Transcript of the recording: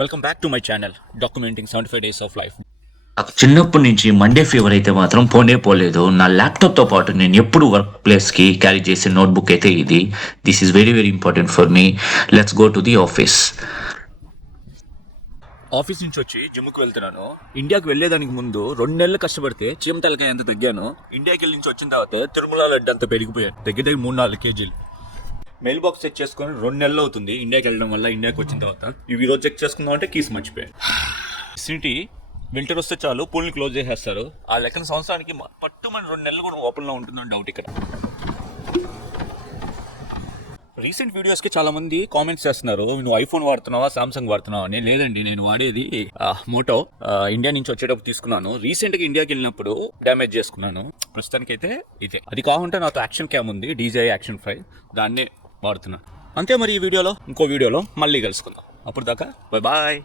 Welcome back to my channel documenting 75 days of life. నాకు చిన్నప్పటి నుంచి మండే ఫీవర్ అయితే మాత్రం పోలేదు. నా ల్యాప్టాప్తో పాటు నేను ఎప్పుడు వర్క్ ప్లేస్కి క్యారీ చేసే నోట్బుక్ అయితే ఇది. This is very very important for me. Let's go to the office. Office నుంచి వచ్చి జిమ్కి వెళ్తున్నాను. ఇండియాకి వెళ్ళేదానికి ముందు 2 నెలలు కష్టపడితే చీమతలకాయ ఎంత తగ్గాను. ఇండియాకి వెళ్ళి నుంచి వచ్చిన తర్వాత తిరుమల లడ్డు అంత పెరిగిపోయాను. దగ్గర 3-4 కేజీలు. మెయిల్ బాక్స్ చెక్ చేసుకొని 2 నెలలు అవుతుంది ఇండియాకి వెళ్ళడం వల్ల. ఇండియాకి వచ్చిన తర్వాత ఇవి రోజు చెక్ చేసుకుందాం అంటే కీస్ మర్చిపోయాను. సిటీ వింటర్ వస్తే చాలు పూల్ని క్లోజ్ చేసేస్తారు. ఆ లెక్కన సంవత్సరానికి పట్టుమని 2 నెలలు కూడా ఓపెన్లో ఉంటుందని డౌట్ ఇక్కడ. రీసెంట్ వీడియోస్కి చాలా మంది కామెంట్స్ చేస్తున్నారు, నువ్వు ఐఫోన్ వాడుతున్నావా సామ్సంగ్ వాడుతున్నావా అని. లేదండి, నేను వాడేది మోటో. ఇండియా నుంచి వచ్చేటప్పుడు తీసుకున్నాను. రీసెంట్గా ఇండియాకి వెళ్ళినప్పుడు డ్యామేజ్ చేసుకున్నాను. ప్రస్తుతానికైతే ఇదే. అది కాకుండా నాతో యాక్షన్ క్యామ్ ఉంది, DJI యాక్షన్ 5, దాన్నే వాడుతున్నాను. అంతే. మరి ఈ వీడియోలో ఇంకో వీడియోలో మళ్ళీ కలుసుకుందాం. అప్పుడు దాకా బాయ్.